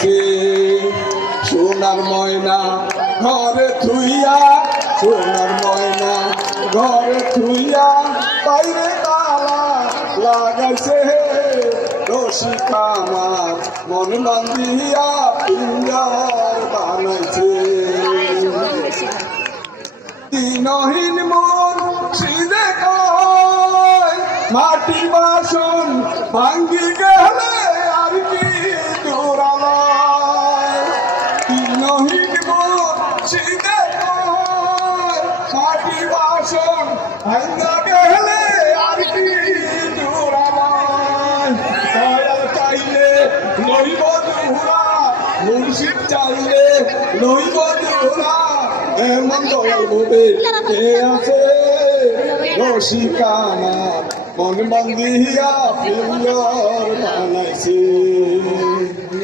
বানাইছে সোনার ময়না ঘরে থুইয়া, সোনার ময়না ঘরে থুইয়া, বাইরে তালা লাগাইছে রসিকা আমার, মন বান্ধিয়া পিঞ্জার বানাইছে। দিনহীন মন সিদে কয় মাটি বাসন ভাঙ্গি গেলে চাইলে লইব দুহুরা এমন দয়াল বলে কে আছে রসিকানা মন বান্ধিয়া পিঞ্জর বানাইছে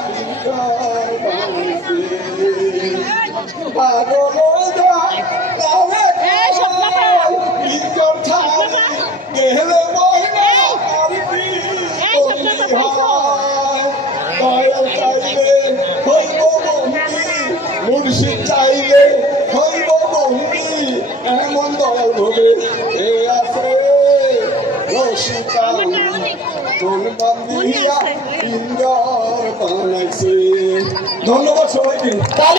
পিঞ্জার বানাইছে পাগল গেলে মহিনা আর কি। দয়াল চাইলে হইব বন্দি মুর্শিদ চাইলে হইব বন্দি এমন দয়াল আছে রসিকা কোন বান্দিয়া ইন্দর বানাইছে ধন্যবাদ সবাইকে।